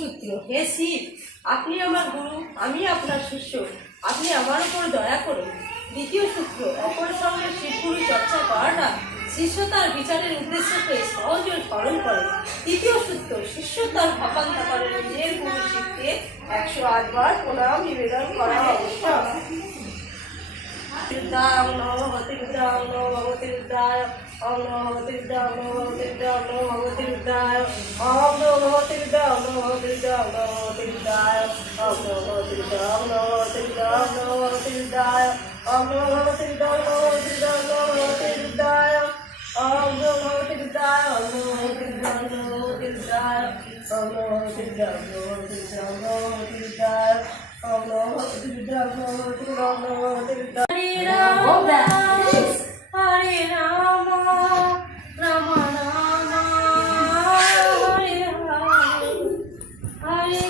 সূত্র। হে শিব, আপনি আমার গুরু, আমি আপনার শিষ্য, আপনি আমার উপর দয়া করুন। দ্বিতীয় সূত্র, অপরের সঙ্গে শিবগুরু চর্চা করাটা শিষ্য তার বিচারের উদ্দেশ্যকে সহজ ও স্মরণ করে। তৃতীয় সূত্র, শিষ্য তার ভাবান্তা করে নিজের গুরু শিবকে 108 বার প্রণাম নিবেদন করা আবশ্যক। रुद्राय नमो भगवते रुद्राय नमो भगवते रुद्राय ओम नमो भगवते रुद्राय नमो भगवते रुद्राय नमो भगवते रुद्राय ओम नमो भगवते रुद्राय नमो भगवते रुद्राय नमो भगवते रुद्राय ओम नमो भगवते रुद्राय नमो भगवते रुद्राय नमो भगवते रुद्राय ओम नमो भगवते रुद्राय नमो भगवते रुद्राय ओम नमो भगवते रुद्राय ओम नमो भगवते रुद्राय नमो भगवते रुद्राय ओम नमो भगवते रुद्राय नमो भगवते रुद्राय ओम नमो भगवते रुद्राय ओम नमो भगवते रुद्राय नमो भगवते रुद्राय ओम नमो भगवते रुद्राय। हरे राम राम राम हरे हरे हरे